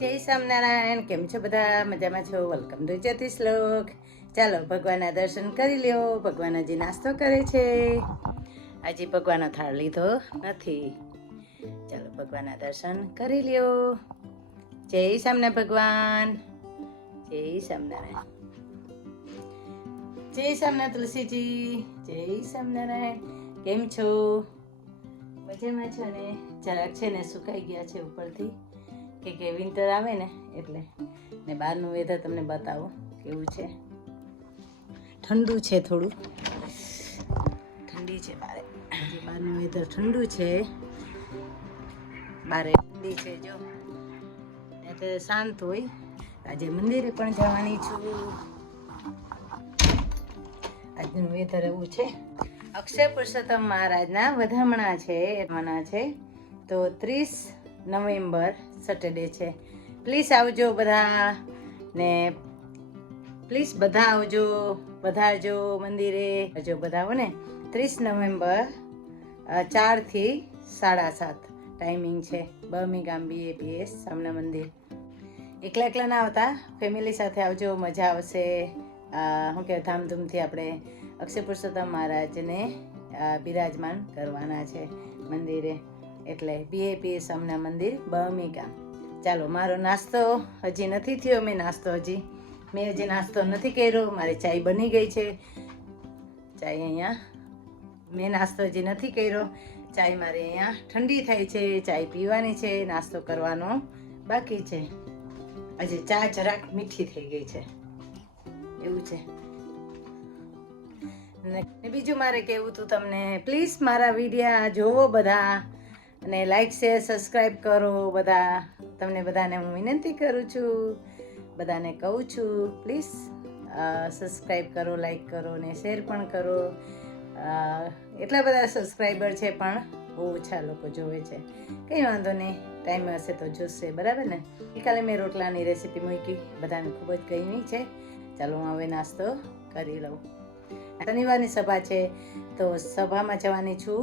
જય સ્વામિનારાયણ. કેમ છો બધા? મજામાં છો? વેલકમ ટુ જ્યોતિ શ્લોક. ચાલો ભગવાનના દર્શન કરી લ્યો. ભગવાન હજી નાસ્તો કરે છે. હજી ભગવાનનો થાળ લીધો નથી. ચાલો ભગવાનના દર્શન કરી લ્યો. જય સ્વામિનારાયણ ભગવાન. જય સ્વામિનારાયણ. જય સ્વામિનારાયણ તુલસીજી. જય સ્વામિનારાયણ. કેમ છો? મજામાં છો ને? જરાક છે ને સુકાઈ ગયા છે ઉપરથી કે વિન્ટર આવે ને એટલે. ને બહારનું વેધર તમને બતાવો કેવું છે. ઠંડુ છે, થોડું ઠંડી છે બારે. બહારનું વેધર ઠંડુ છે, બારે ઠંડી છે. જો એટલે શાંત હોય. આજે મંદિરે પણ જવાની છું. આજનું વેધર એવું છે. અક્ષય પુરુષોત્તમ મહારાજના વધામણા છે તો 30 નવેમ્બર સેટરડે છે. પ્લીઝ આવજો બધા ને પ્લીઝ બધા આવજો, વધારજો મંદિરે. જો બધા આવો ને. 30 નવેમ્બર 4 થી 7:30 ટાઈમિંગ છે. બર્મિંગહામ BAPS સામના મંદિર. એકલા ના આવતા, ફેમિલી સાથે આવજો, મજા આવશે. શું કહેવાય, ધામધૂમથી આપણે અક્ષય પુરુષોત્તમ મહારાજને બિરાજમાન કરવાના છે મંદિરે. એટલે BAPS સામના મંદિર, બર્મિંગહામ. ચાલો, મારો નાસ્તો હજી નથી થયો. મેં હજી નાસ્તો નથી કર્યો. મારી ચાય બની ગઈ છે. ચાય અહીંયા મેં નાસ્તો હજી નથી કર્યો. ચાય મારે અહીંયા ઠંડી થાય છે. ચાય પીવાની છે, નાસ્તો કરવાનો બાકી છે. હજી ચા જરાક મીઠી થઈ ગઈ છે, એવું છે. ને બીજું મારે કહેવું હતું તમને, પ્લીઝ મારા વિડીયા જોવો બધા, અને લાઈક શેર સબસ્ક્રાઈબ કરો બધા. તમને બધાને હું વિનંતી કરું છું, બધાને કહું છું, પ્લીઝ સબસ્ક્રાઈબ કરો, લાઈક કરો ને શેર પણ કરો. એટલા બધા સબસ્ક્રાઈબર છે પણ બહુ ઓછા લોકો જોવે છે. કંઈ વાંધો નહીં, ટાઈમ હશે તો જોશે, બરાબર ને? કાલે મેં રોટલાની રેસીપી મૂકી, બધાને ખૂબ જ ગમી છે. ચાલો હું હવે નાસ્તો કરી લઉં. શનિવારની સભા છે તો સભામાં જવાની છું.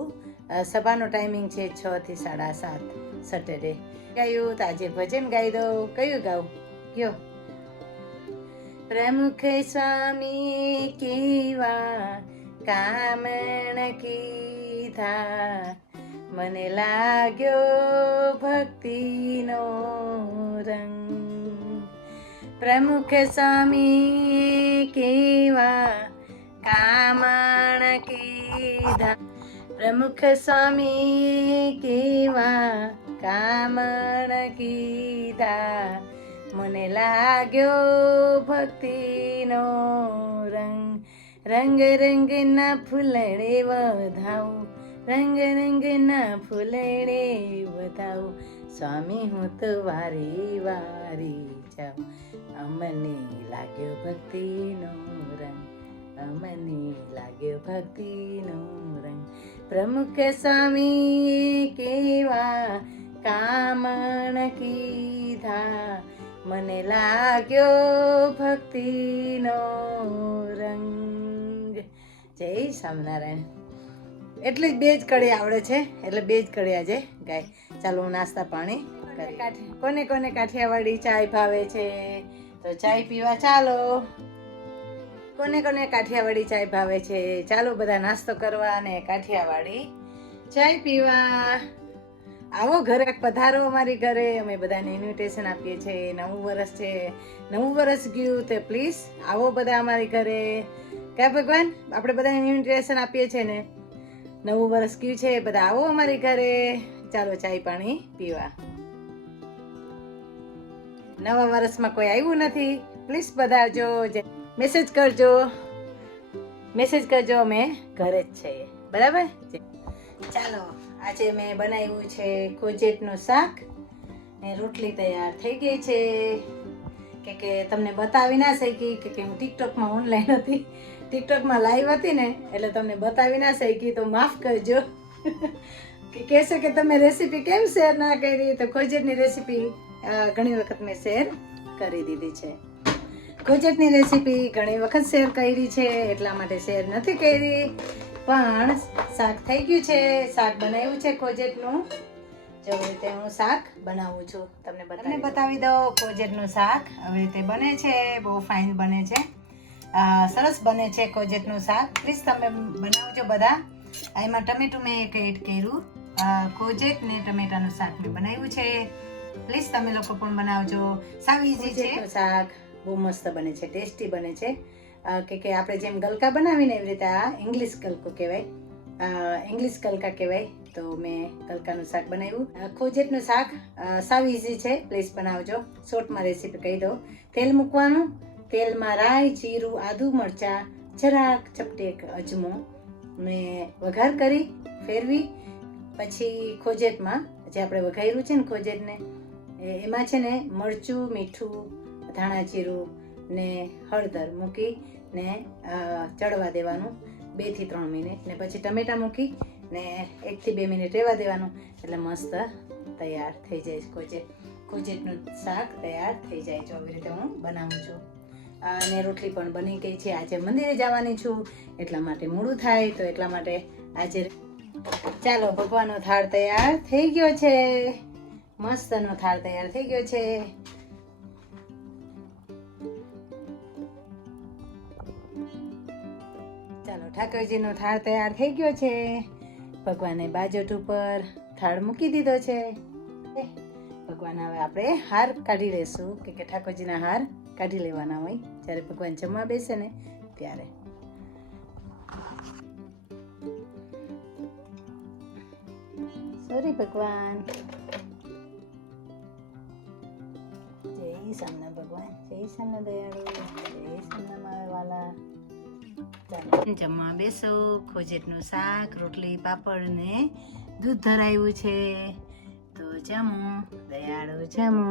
સભાનો ટાઈમિંગ છે 6 થી 7:30 સેટરડે. ગાયું તો આજે ભજન ગાઈ દઉં. કયું ગાઉં? કયો? પ્રમુખ સ્વામી કેવા કામણ કીધા, મને લાગ્યો ભક્તિનો રંગ. પ્રમુખ સ્વામી કેવા કામણ કીધા, પ્રમુખ સ્વામી કેવા કામણ કીધા, મને લાગ્યો ભક્તિનો રંગ. રંગ રંગના ફૂલડે વધાવું, રંગ રંગના ફૂલડે વધાવું, સ્વામી હું તો વારી વારી જાઉં. અમને લાગ્યો ભક્તિનો રંગ, અમને લાગ્યો ભક્તિનો રંગ. પ્રમુખ સ્વામી કેવા કામણ કીધા, મને લાગ્યો ભક્તિનો રંગ. જય સ્વામિનારાયણ. એટલી જ 2 જ કડી આવડે છે, એટલે 2 જ કડી આજે ગાય. ચાલો હું નાસ્તા પાણી કરી. કોને કોને કાઠિયાવાડી ચાય ભાવે છે તો ચાય પીવા ચાલો. કોને કોને કાઠિયાવાડી ચાય ભાવે છે ચાલો બધા નાસ્તો કરવા અને કાઠિયાવાડી ચાય પીવા આવો. ઘરે પધારો અમારી ઘરે. અમે બધાને ઇન્વિટેશન આપીએ છીએ. નવું વર્ષ છે, નવું વર્ષ ગયું તો પ્લીઝ આવો બધા અમારી ઘરે. ક્યાં ભગવાન, આપણે બધાને ઇન્વિટેશન આપીએ છીએ ને. નવું વર્ષ ગયું છે, બધા આવો અમારી ઘરે. ચાલો ચાય પાણી પીવા. નવા વર્ષમાં કોઈ આવ્યું નથી, પ્લીઝ પધારજો. મેસેજ કરજો, અમે ઘરે જ છીએ, બરાબર? ચાલો, આજે મેં બનાવ્યું છે કોજેટનું શાક ને રોટલી તૈયાર થઈ ગઈ છે. કે તમને બતાવી ના શકી કે હું ટિકટોકમાં ઓનલાઈન હતી, ટિકટોકમાં લાઈવ હતી ને, એટલે તમને બતાવી ના શકી તો માફ કરજો. કે કહેશો કે તમે રેસીપી કેમ શેર ના કરી, તો કોજેટની રેસીપી ઘણી વખત મેં શેર કરી દીધી છે. કોજેટની રેસીપી ઘણી વખત શેર કરી છે, એટલા માટે શેર નથી કરી. પણ શાક થઈ ગયું છે, શાક બનાવ્યું છે કોજેટનું. જો આવી રીતે હું શાક બનાવું છું. તમને બતાવી દઉં કોજેટનું શાક આવી રીતે બને છે. બહુ ફાઇન બને છે, સરસ બને છે કોજેટનું શાક. પ્લીઝ તમે બનાવજો બધા. એમાં ટમેટું મેં એક એડ કર્યું. કોજેટ ને ટમેટાનું શાક મેં બનાવ્યું છે. પ્લીઝ તમે લોકો પણ બનાવજો. સાવ ઈઝી છે. શાક બહુ મસ્ત બને છે, ટેસ્ટી બને છે. કે આપણે જેમ ગલકા બનાવીને એવી રીતે આ ઇંગ્લિશ ગલકો કહેવાય, ઇંગ્લિશ ગલકા કહેવાય. તો મેં ગલકાનું શાક બનાવ્યું. કોજેટનું શાક સાવ ઈઝી છે, પ્લીઝ બનાવજો. શોર્ટમાં રેસીપી કહી દઉં. તેલ મૂકવાનું, તેલમાં રાઈ, જીરું, આદુ, મરચાં, જરાક ચપટેક અજમો ને વઘાર કરી ફેરવી પછી કોજેટમાં જે આપણે વઘાર્યું છે ને કોજેટને એમાં છે ને મરચું, મીઠું, ધાણા જીરું ને હળદર મૂકી ને ચડવા દેવાનું 2 થી 3 મિનિટ. ને પછી ટમેટા મૂકી ને 1 થી 2 મિનિટ રહેવા દેવાનું. એટલે મસ્ત તૈયાર થઈ જાય કોજેટનું શાક તૈયાર થઈ જાય. જો આવી રીતે હું બનાવું છું. અને રોટલી પણ બની ગઈ છે. આજે મંદિરે જવાની છું એટલા માટે મોડું થાય, તો એટલા માટે આજે ચાલો ભગવાનનો થાળ તૈયાર થઈ ગયો છે. મસ્તનો થાળ તૈયાર થઈ ગયો છે. ચાલો ઠાકોરજીનો થાળ તૈયાર થઈ ગયો છે. ભગવાને બાજોટ ઉપર થાળ મૂકી દીધો છે. ભગવાન હવે આપણે હાર કાઢી લેશું કે ઠાકોરજીના હાર કાઢી લેવાના હોય જ્યારે ભગવાન જમવા બેસે ને ત્યારે. સોરી ભગવાન. જય સામના ભગવાન, જય સામના દયાળુ, જય સામના મારા વાલા. ચાલો જમવા બેસો. કોજેટનું શાક, રોટલી, પાપડ ને દૂધ ધરાયું છે. તો જમો દયાળુ, જમો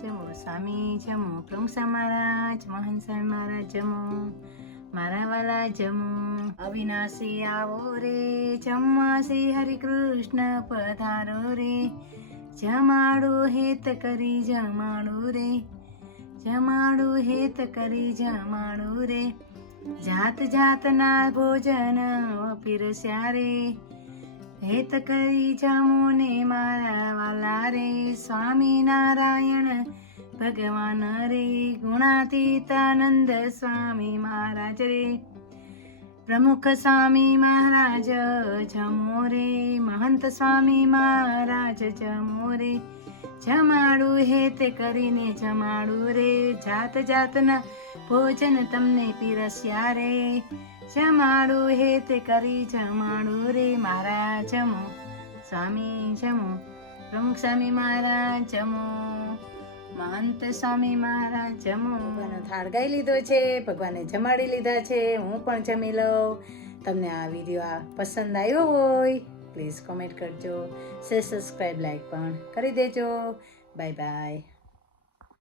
જમો. સ્વામી જમો, પ્રમુખસા મહારાજ, મહંત સ્વામી મહારાજ જમો. મારા વાલા જમો. અવિનાશી આવો રે, જમવા શ્રી હરિકૃષ્ણ પધારો રે. જમાડું હેત કરી જમાડું રે, જમાડું હેત કરી જમાડું રે. જાત જાતના ભોજન પીરસ્યા રે, હેત કરી જમો ને મારા વાલા રે. સ્વામી નારાયણ ભગવાન રે, ગુણાતીતાનંદ સ્વામી મહારાજ રે. પ્રમુખ સ્વામી મહારાજ જમો રે, મહંત સ્વામી મહારાજ જમો રે. જમાડું હેત કરીને જમાડું રે, જાત જાતના ભોજન તમને પીરસ્યા રે. જમાડું હેત કરી જમાડું રે. મારા જમો, સ્વામી જમો, પ્રમુખ સ્વામી મહારાજ જમો, મહંત સ્વામી મહારાજ જમો. ભગવાનનો થાળ ગાઈ લીધો છે, ભગવાને જમાડી લીધા છે. હું પણ જમી લઉં. તમને આ વિડીયો પસંદ આવ્યો હોય પ્લીઝ કોમેન્ટ કરજો, શેર, સબસ્ક્રાઈબ, લાઈક પણ કરી દેજો. Bye bye.